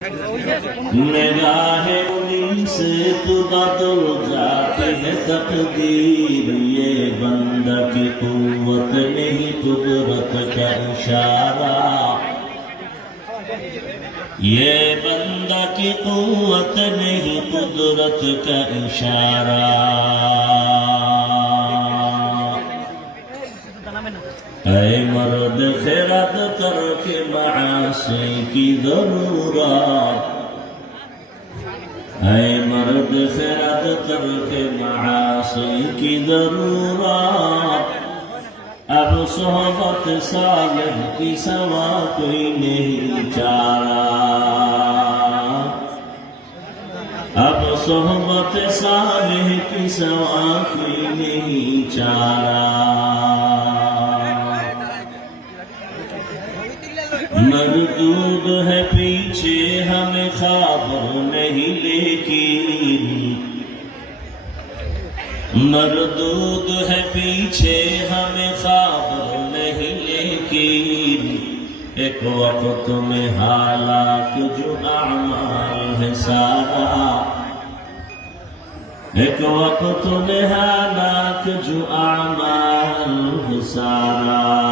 ہے ان سے تو بد جاتے ہیں تقدیر یہ بندہ کی قوت نہیں قدرت کا اشارہ یہ بندہ کی قوت نہیں قدرت کا اشارہ اے مرد خیرات کر کے معاشی کی ضرورات اے مرد خیرات کر کے معاشی کی ضرورات اب صحبت صالح کی سوا کوئی نہیں چارا اب صحبت صالح کی سوا کوئی نہیں چارا مردود ہے پیچھے ہم خوابوں نہیں لیکن مردود ہے پیچھے ہم خوابوں نہیں لیکن ایک وقت میں حالات جو اعمال ہے سارا ایک وقت میں حالات جو اعمال ہے سارا